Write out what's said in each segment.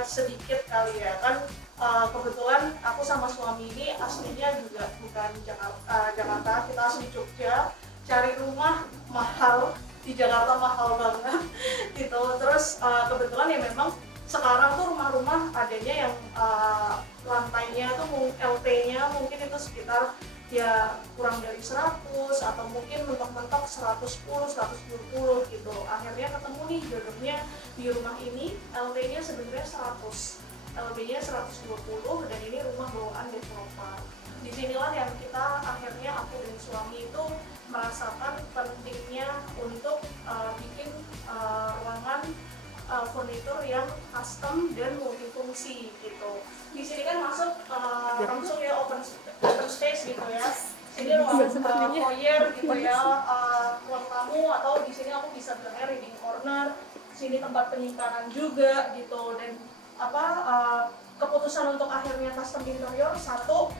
cerita sedikit kali ya kan. Kebetulan aku sama suami ini aslinya juga bukan Jakarta, kita asli Jogja. Cari rumah mahal, di Jakarta mahal banget gitu. Terus kebetulan ya memang sekarang tuh rumah-rumah adanya yang lantainya tuh LT-nya mungkin itu sekitar ya kurang dari 100 atau mungkin mentok-mentok 110, 120 gitu. Akhirnya ketemu nih jodohnya di rumah ini, LT-nya sebenarnya 100, LB-nya 120 dan ini rumah bawaan developer. Disinilah yang kita akhirnya aku dan suami itu merasakan pentingnya untuk bikin ruangan furnitur yang custom dan multifungsi gitu. Di sini kan langsung ya open space gitu ya. Sini ruang foyer gitu ya, ruang tamu, atau di sini aku bisa bilangnya reading corner. Sini tempat penyimpanan juga gitu. Dan keputusan untuk akhirnya custom interior, satu,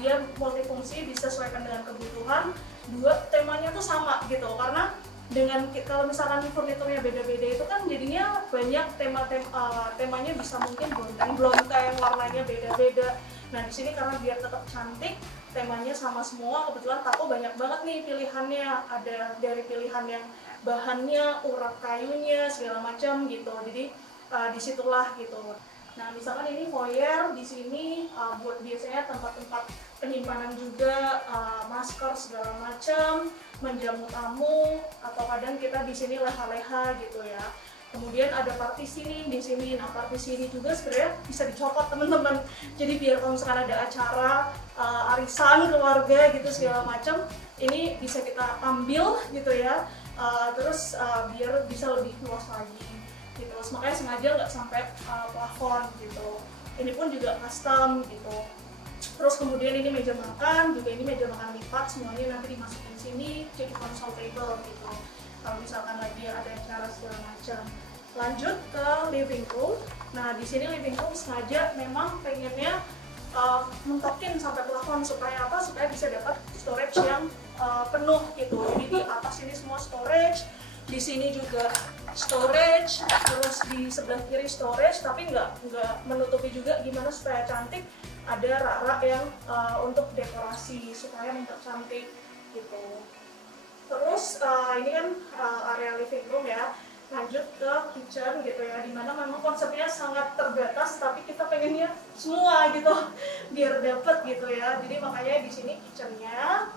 dia multifungsi disesuaikan dengan kebutuhan. Dua, temanya tuh sama gitu, karena dengan kalau misalkan furniturnya beda-beda itu kan jadinya banyak temanya bisa mungkin blonde-blonde warnanya beda-beda. Nah di sini karena biar tetap cantik, temanya sama semua. Kebetulan Tako banyak banget nih pilihannya, ada dari pilihan yang bahannya, urat kayunya segala macam gitu. Jadi disitulah gitu. Nah misalkan ini foyer, di sini buat biasanya tempat-tempat penyimpanan juga, masker segala macam, menjamu tamu, atau kadang kita di sini leha-leha gitu ya. Kemudian ada partisi nih di sini. Nah partisi ini juga sebenarnya bisa dicopot teman-teman. Jadi biar kalau misalkan ada acara arisan keluarga gitu segala macam, ini bisa kita ambil gitu ya. Terus biar bisa lebih luas lagi gitu. Makanya sengaja nggak sampai plafon gitu. Ini pun juga custom gitu. Terus kemudian ini meja makan, juga ini meja makan lipat, semuanya nanti dimasukin sini jadi console table gitu. Kalau misalkan lagi ada acara segala macam. Lanjut ke living room. Nah di sini living room sengaja memang pengennya mentokin sampai plafon supaya apa? Supaya bisa dapat storage yang penuh gitu. Jadi di atas ini semua storage, di sini juga storage, terus di sebelah kiri storage, tapi nggak menutupi juga gimana supaya cantik. Ada rak-rak yang untuk dekorasi supaya mempercantik gitu. Terus ini kan area living room ya. Lanjut ke kitchen gitu ya, dimana memang konsepnya sangat terbatas tapi kita pengennya semua gitu biar dapet gitu ya. Jadi makanya di sini kitchennya.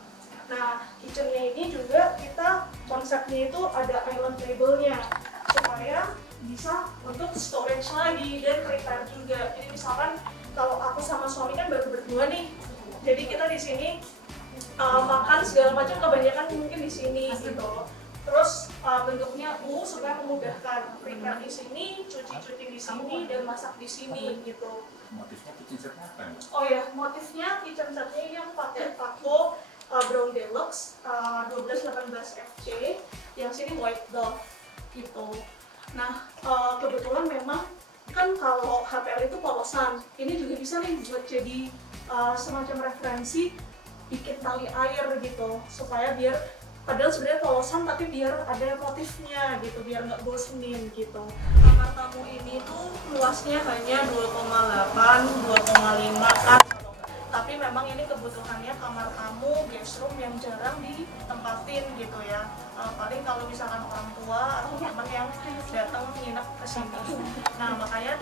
Nah kitchennya ini juga kita konsepnya itu ada island table-nya supaya bisa untuk storage lagi dan prepare juga. Jadi misalkan kalau aku sama suami kan baru berdua nih, jadi kita di sini makan segala macam kebanyakan mungkin di sini gitu. Terus bentuknya supaya memudahkan prepare di sini, cuci-cuci di sini, dan masak di sini gitu. Motifnya kitchen set apa ya? Oh ya, motifnya kitchen setnya yang pakai Tako Brown Deluxe 1218 FC, yang sini white dove gitu. Nah kebetulan memang kan kalau HPL itu polosan, ini juga bisa nih buat jadi semacam referensi bikin tali air gitu, supaya biar padahal sebenarnya polosan tapi biar ada motifnya gitu, biar nggak bosenin gitu. Kamar tamu ini tuh luasnya hanya 2,8, 2,5 kan, tapi memang ini kebutuhannya kamar tamu, guest room yang jarang ditempatin gitu ya. Paling kalau misalkan orang tua atau teman yang datang nginep ke sini. Nah makanya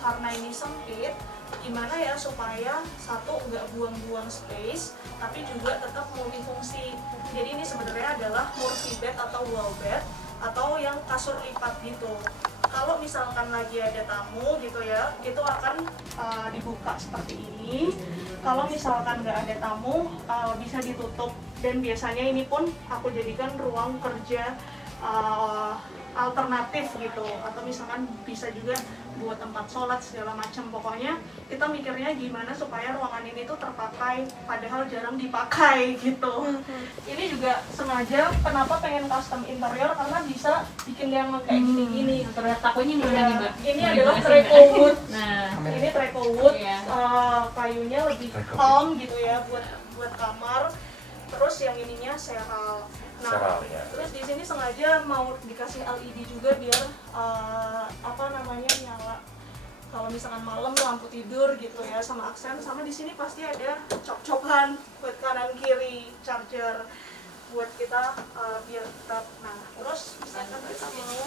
karena ini sempit, gimana ya supaya satu nggak buang-buang space, tapi juga tetap multifungsi. Jadi ini sebenarnya adalah multi bed atau wall bed atau yang kasur lipat gitu. Kalau misalkan lagi ada tamu gitu ya, itu akan dibuka seperti ini. Kalau misalkan nggak ada tamu, bisa ditutup. Dan biasanya ini pun aku jadikan ruang kerja alternatif gitu, atau misalkan bisa juga buat tempat sholat segala macam. Pokoknya kita mikirnya gimana supaya ruangan ini tuh terpakai, padahal jarang dipakai gitu. Ini juga sengaja kenapa pengen custom interior, karena bisa bikin yang kayak gini-gini. Ternyata takunya mana nih Mbak? Ini adalah treco wood. Nah, ini treco wood, iya. kayunya lebih calm gitu ya buat kamar. Terus yang ininya seral. Nah, Seral, ya. terus di sini sengaja mau dikasih LED juga biar nyala. misalkan malam lampu tidur gitu ya, sama aksen. Sama di sini pasti ada cop-copan buat kanan kiri, charger buat kita biar tetap. Nah terus misalkan kita mau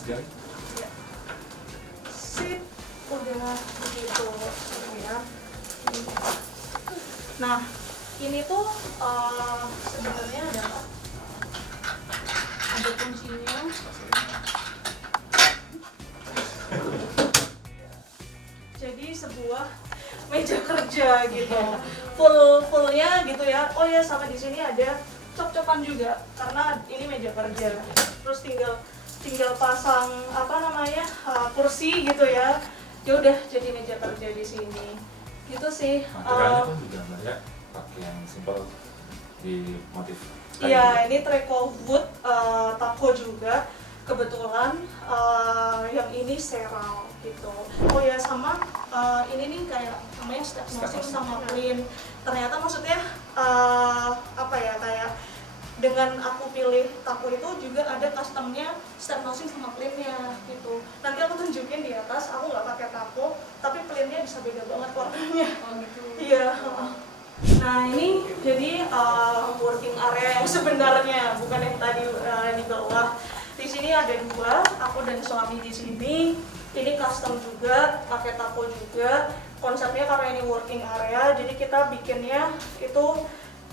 sekali. ya, sip, udah begitu ya. Nah ini tuh sebenarnya adalah ada kuncinya. Jadi sebuah meja kerja gitu, fullnya gitu ya. Oh ya, sama di sini ada cop-copan juga karena ini meja kerja. Terus tinggal pasang apa namanya kursi gitu ya. Ya udah jadi meja kerja di sini. Gitu sih. Materialnya kan juga banyak pakai yang simple di motif. Iya, ini treco wood tako juga. Kebetulan yang ini seral gitu. Oh ya, sama ini nih kayak namanya step nosing sama clean. Ternyata maksudnya apa ya, kayak dengan aku pilih tako itu juga ada customnya step nosing sama cleannya gitu. Nanti aku tunjukin di atas. Aku nggak pakai tako, tapi cleannya bisa beda banget warnanya. Oh gitu. Iya. Nah ini jadi working area yang sebenarnya, bukan yang tadi di bawah. Di sini ada dua, aku dan suami di sini. Ini custom juga, pakai tako juga. Konsepnya karena ini working area, jadi kita bikinnya itu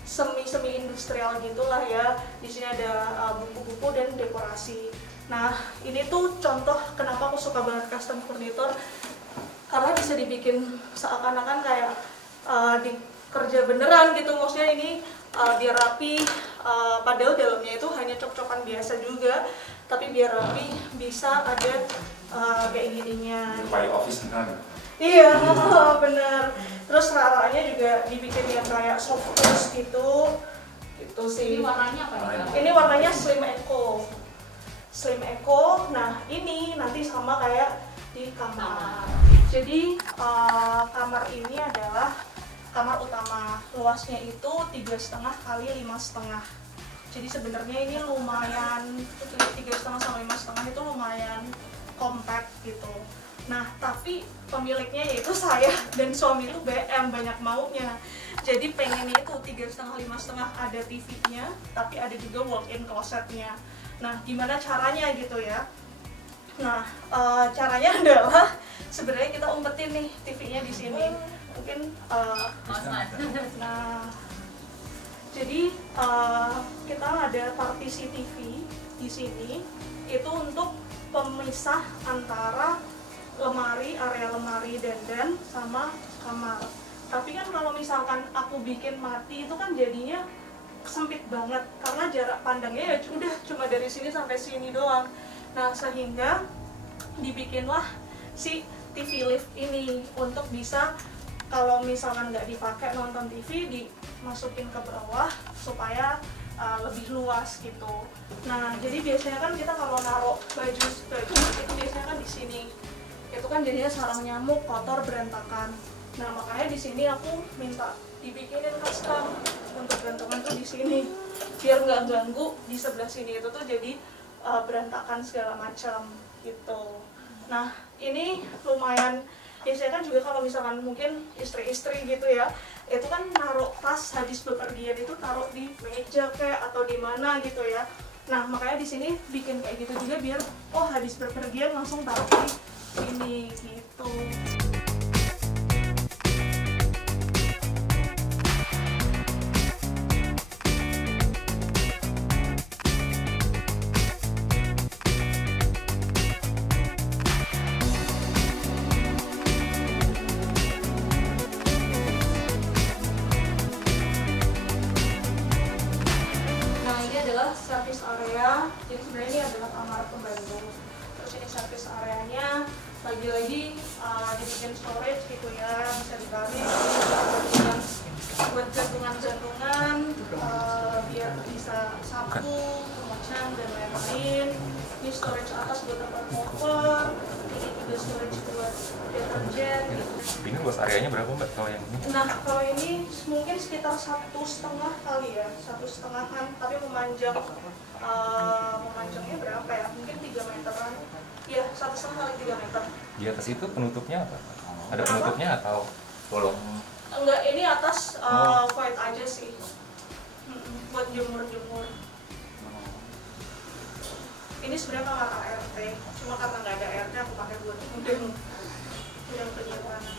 semi industrial gitulah ya. Di sini ada buku-buku dan dekorasi. Nah ini tuh contoh kenapa aku suka banget custom furniture, karena bisa dibikin seakan-akan kayak di kerja beneran gitu. Maksudnya ini biar rapi, padahal dalamnya itu hanya cop-copan biasa juga, tapi biar rapi bisa ada kayak gininya. Kayak office kan. Iya, bener. Terus raranya juga dibikin yang kayak soft close gitu sih. Ini warnanya apa nih? Ini warnanya Slim Eco. Slim Eco. Nah ini nanti sama kayak di kamar. Jadi kamar ini adalah kamar utama. Luasnya itu 3,5 kali 5,5. Jadi sebenarnya ini lumayan, 3,5 sama 5,5 itu lumayan compact gitu. Nah tapi pemiliknya yaitu saya dan suami itu BM, banyak maunya. Jadi pengennya itu 3,5 5,5 ada TV-nya, tapi ada juga walk-in closet-nya. Nah gimana caranya gitu ya? Nah caranya adalah sebenarnya kita umpetin nih TV-nya di sini. Mungkin nah jadi kita ada partisi TV di sini itu untuk pemisah antara area lemari dandan sama kamar. Tapi kan kalau misalkan aku bikin mati itu kan jadinya sempit banget karena jarak pandangnya ya udah cuma dari sini sampai sini doang. Nah sehingga dibikinlah si TV lift ini untuk bisa kalau misalkan nggak dipakai nonton TV dimasukin ke bawah supaya lebih luas gitu. Nah jadi biasanya kan kita kalau naruh baju itu biasanya kan di sini. Itu kan jadinya sarang nyamuk, kotor, berantakan. Nah makanya di sini aku minta dibikinin custom untuk gantungan tuh di sini biar nggak ganggu di sebelah sini itu tuh jadi berantakan segala macam gitu. Nah ini lumayan. Biasanya kan juga kalau misalkan mungkin istri-istri gitu ya, itu kan naruh tas habis bepergian itu taruh di meja kayak atau di mana gitu ya. Nah makanya di sini bikin kayak gitu juga biar habis bepergian langsung taruh di sini gitu. Service area, jadi sebenarnya ini adalah kamar pembantu. Terus ini service areanya, lagi-lagi dibikin storage gitu ya, bisa ditarik buat gantungan-gantungan, biar bisa sapu, macam dan lain-lain. Ini storage atas buat tempat koper, ini juga storage buat deterjen gitu. Ini luas areanya berapa Mbak kalau yang ini? Nah kalau ini mungkin sekitar 1,5 kali ya, 1,5-an, tapi memanjangnya berapa ya? Mungkin 3 meteran. Iya, 1,5 kali 3 meter. Di atas itu penutupnya apa? Ada penutupnya atau bolong? Enggak, ini atas void aja sih. Buat jemur-jemur. Ini sebenarnya kamar ART, cuma karena nggak ada ART aku pakai buat gudang penyimpanan.